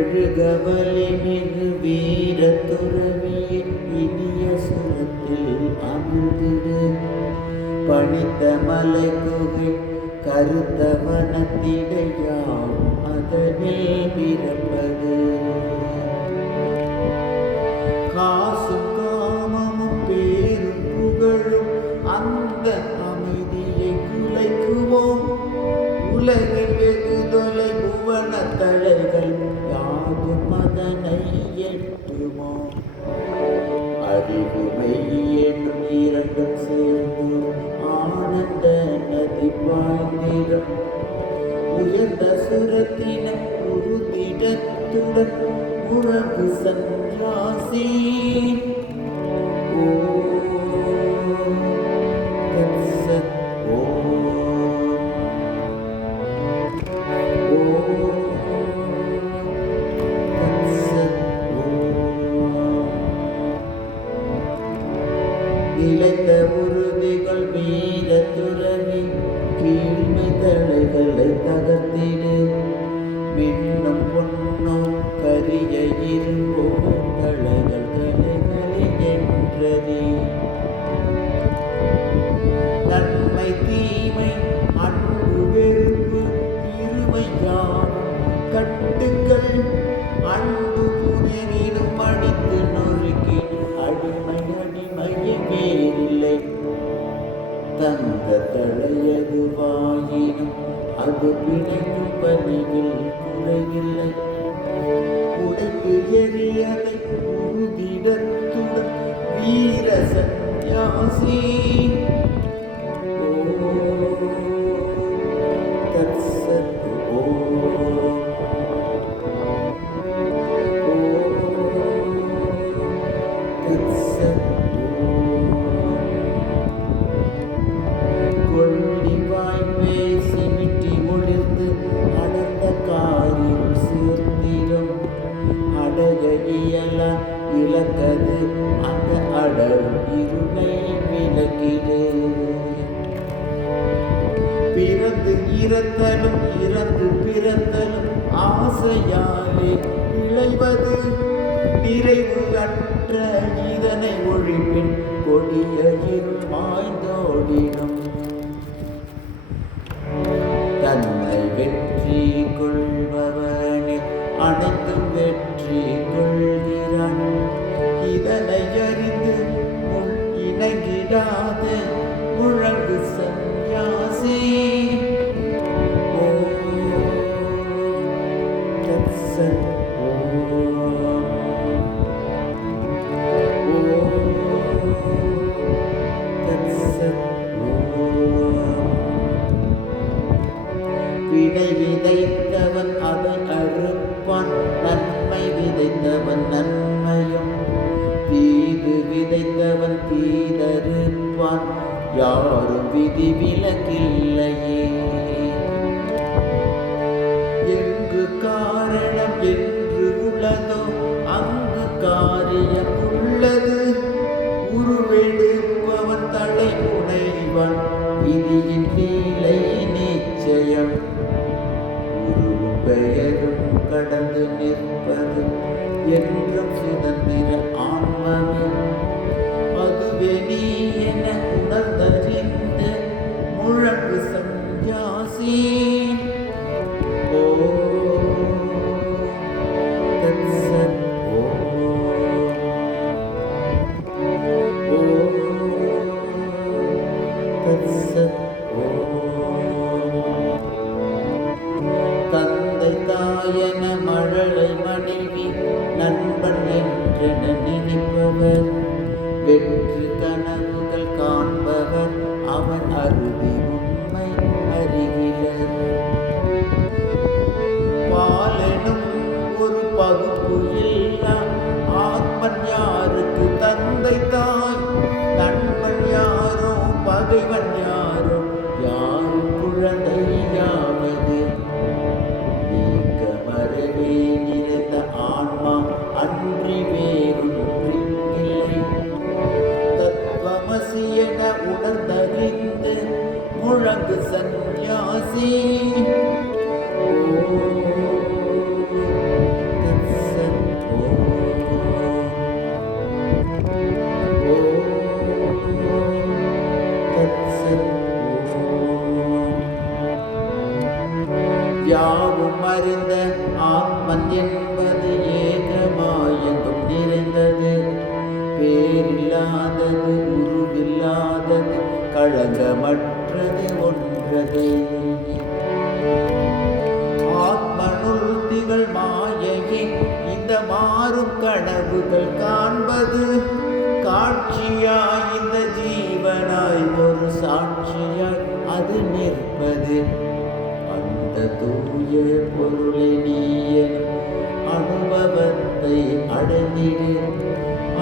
எழுகவலி மிகு வீர துறவியே இனிய சுரத்தில் அமர்ந்திடு. பணித்த மலை குகை கருத்த வனத்திடையாம் அதனில் பிறப்பது. காசும் காமமும் பேரும் புகழும் அந்த அமைதியை குலைக்குவோம். உலகில் வெகு தொலை புவன தழைகள் யாவும் அதனை எட்டுமோ. அறிவு மெய் என்னும் இரண்டும் சேர்ந்து ஆனந்த நதி பாய்ந்திடும். உயர்ந்த சுரத்தின உறுதிடத்துடன் உறவு சந்நியாசி. நிலைத்த உறுதிகள் வீர துறவி கீழ்மை தலைகளை தகர்த்திடு. மின்னும் பொன்னும் கரிய இரும்போ தலைகள் தலைகளை என்றது. நன்மை தீமை அன்பு வெறுப்பு இருமை யாவும் கட்டுக்கள். அன்பு புனரினும் அடித்து நொறுக்கினும் அடிமை அடிமையே வேறில்லை. தந்த தழையது வாயினும் அது பிணைக்கும் பணியில் குறையில்லை. உடைத்து எறியதை உறுதிடத்துடன் வீர சந்நியாசி. கொள்ளிவாய் பேசி விட்டி ஒழித்து அடர்ந்த காரில் சேர்த்திடும். அடைய இயல இழக்கது அந்த அடரும் இருளை விலகிடு. பிறந்து இறத்தலும் இறந்து பிறத்தலும் ஆசையாலே விளைவது. நிறைவு அற்ற இதனை ஒழிப்பின் கொடிய இருள் மாய்ந்தோடிடும். தன்னை வெற்றி கொள்பவனே அனைத்தும் வெற்றி கொள்கிறான். இதனை அறிந்து முன் இணங்கிடாத முழங்கு சந்நியாசி. விடை விதைத்தவன் அதை அறுப்பான். நன்மை விதைத்தவன் நன்மையும் தீது விதைத்தவன் தீதறுப்பான். யாரும் விதி விலக்கில்லையே. எங்கு காரணம் என்று உள்ளதோ அங்கு காரியம் உள்ளது. உருவெடுப்பவன் தலை உடைவன் விதியின் லீலை நிச்சயம். உருவும் பெயரும் கடந்து நிற்பது என்றும் சுதந்திர ஆன்மமே. அதுவே நீ என உணர்ந்தறிந்த முழங்கு சந்நியாசி. தந்தை தாயன மழலை மனைவி நண்பன் என்றென நினைப்பவர். வெற்று கனவுகள் காண்பவர் அவன் அருவி உண்மை அறிகிறார். பாலனும் ஒரு பகுப்பு இல்லா ஆத்மன் யாருக்கு தந்தை தாய். நண்பன் யாரோ பகைவன் யாரோ யாரும் குழந்தையாவது. நீக்க மறவே நிறைந்த ஆன்மா அன்றி வேறொன்றும் இல்லை. தத்துவமசி என உணர்ந்தறிந்து உருவில்லாதது உருவில்லாதது களங்கமற்றது ஒன்றதே. ஆத்மனுள் திகழ் மாயையே இந்த மாறும் கனவுகள் காண்பது. காட்சியாய் இந்த ஜீவனாய் ஒரு சாட்சியாய் அது நிற்பது. அந்த தூய பொருளை நீ அனுபவத்தை அடைந்திடு.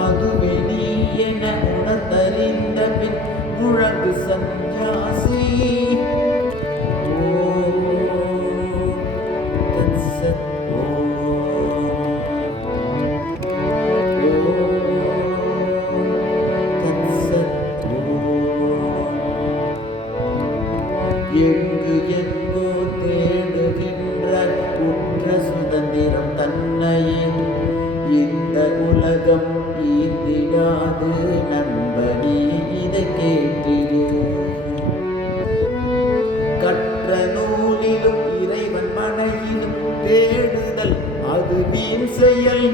அதுவே நீ என உணர்ந்தறிந்த பின் முழங்கு சந்நியாசி. எங்கு எங்கோ தேடுகின்ற குற்ற சுதந்திரம் தன்னையே இந்த உலகம் ஈந்திடாது. நண்பனே இதை கேட்டிடு. கற்ற நூலிலும் இறைவன் மனையிலும் தேடுதல் அது வீண் செயல்.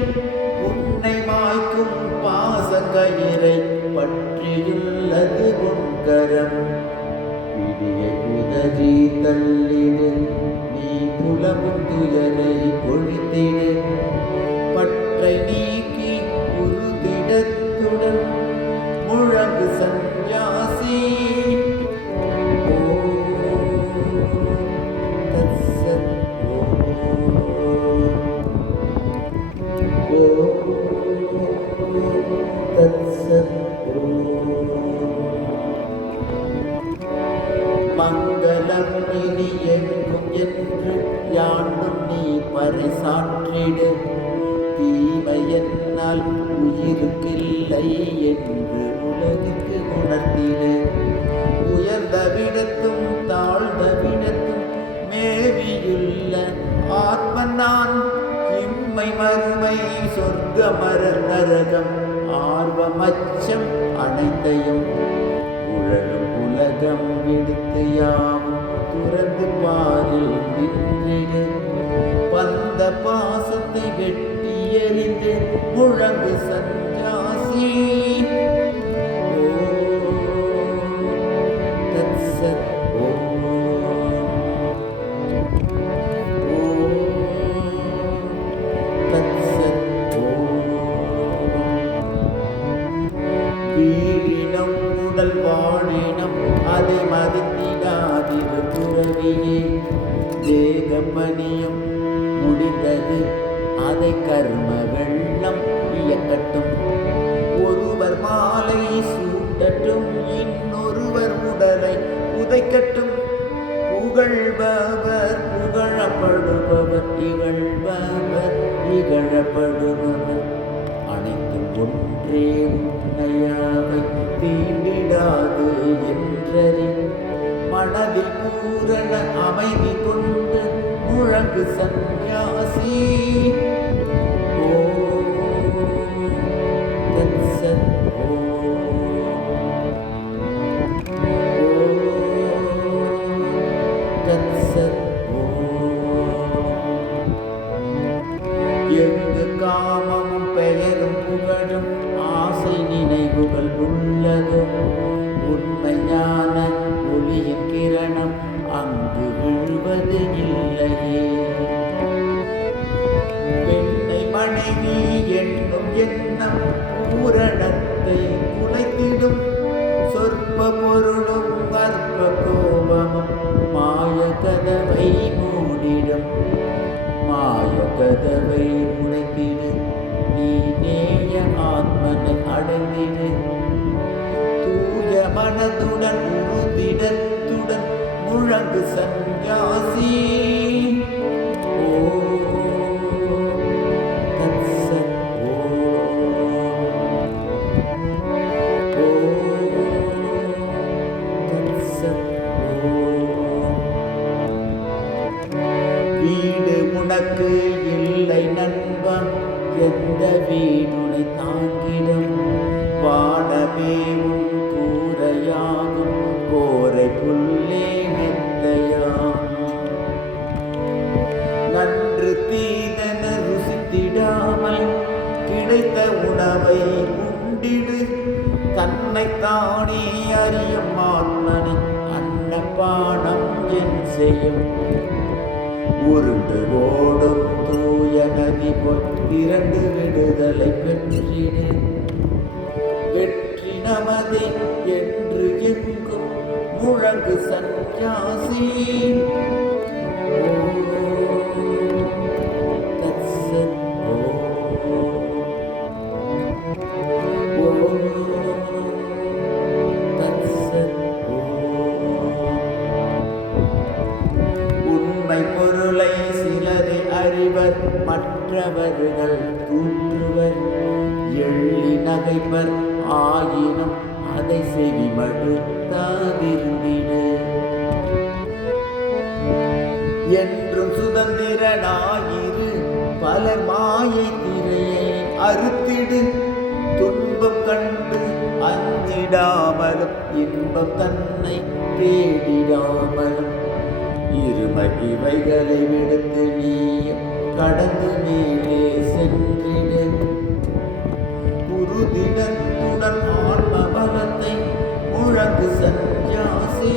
உன்னை மாய்க்கும் பாச கயிறை பற்றியுள்ளது உன்கரம். பிடியை உதறி தள்ளிடு, நீ புலமும் துயரை ஒழித்திடு. பற்றை நீக்கி உறுதிடத்துடன் முழங்கு சந்நியாசி. மங்களம் இனி எங்கும் என்று யாண்டும் நீ பறைசாற்றிடு. தீமையென்னால் உயிருக்கில்லை என்று உலகிற்கு உணர்த்திடு. உயர்ந்த விடத்தும் தாழ்ந்த விடத்தும் மேவியுள்ள ஆத்மன் நான். இம்மை மறுமை சொர்க்கமர நரகம் ஆர்வமச்சம் அனைத்தையும் உழலும் உலகம் விடுத்து யாவும் துறந்து பாரில் நின்றிடு. பந்த பாசத்தை வெட்டி எறிந்து முழங்கு சந்நியாசி. வீடினம் உடல் வாழினம் அதை மதித்திடாதிரு துறவியே. தேகப்பணியும் முடிந்தது அதை கர்ம வெள்ளம் இயக்கட்டும். ஒருவர் மாலை சூட்டட்டும், இன்னொருவர் உடலை உதைக்கட்டும். புகழ்பவர் புகழப்படுபவர், இகழ்பவர் இகழப்படுபவர். அனைத்தும் ஒன்றே உண்மையாவை தீண்டிடாது என்றறி. மனதில் பூரண அமைதி கொண்டு முழங்கு சந்நியாசி. எங்கு காமமும் பெயரும் புகழும் ஆசை நினைவுகள் உள்ளதோ. உண்மை ஞான ஒளியின் கிரணம் அங்கு விழுவது இல்லையே. பெண்ணை மனைவி என்னும் எண்ணம் பூரணத்தை குலைத்திடும். சொற்ப பொருளும் கற்ப கோபமும் மாய கதவை மூடிடும். மாய கதவை உடைத்திடு, நீ நேய ஆத்மனை அடைந்திடு. தூய மனதுடன் உறுதிடத்துடன் முழங்கு சந்நியாசி. வீடு உனக்கு இல்லை நண்பா, எந்த வீடுனை தாங்கிடும். வானமே உன் கூரையாகும், கோரை புல்லே மெத்தையாம். நன்று தீதென ருசித்திடாமல் கிடைத்த உணவை உண்டிடு. தன்னைத்தானே அறியும் ஆத்மனை அன்னபானம் என் செய்யும். உருண்டு ஓடும் தூய நதி போல் திரண்டு விடுதலை பெற்றிடு. வெற்றி நமதே என்று எங்கும் முழங்கு சந்நியாசி. உண்மை பொருளை சிலரை அறிவர், மற்றவர்கள் தூற்றுவர். எள்ளி நகைப்பர் ஆயினும் அதை செவி மடுத்தாதிருந்திடு. என்றும் சுதந்திரனாயிரு, பலர் மாயை திரையை அறுத்திடு. துன்பம் கண்டு அஞ்சிடாமலும் இன்பம் தன்னை தேடிடாமலும் இருமகிவைகளை விடுத்து நீயும் கடந்து மேலே சென்றிடு. உறுதிடத்துடன் ஆன்ம பலத்தை முழங்கு சந்நியாசி.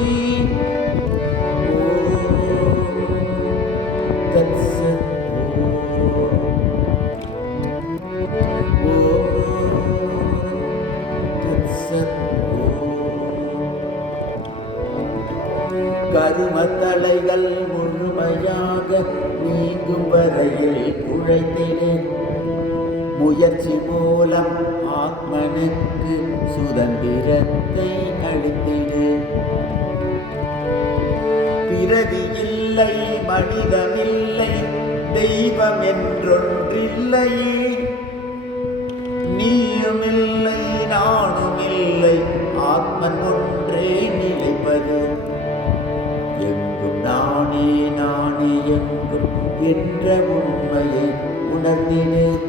கருமத்தலைகள் முழுமையாக நீங்கும் வரையில் உழைத்திடு. முயற்சி மூலம் ஆத்மனுக்கு சுதந்திரத்தை அளித்திடு. பிறவி இல்லை, மனிதமில்லை, தெய்வம் என்றொன்றில்லையே. நீயுமில்லை, நானுமில்லை, ஆத்மன் ஒன்றே நிலைப்பது. எங்கும் நானே நானே எங்கும் என்ற உண்மையை உணர்ந்திடு.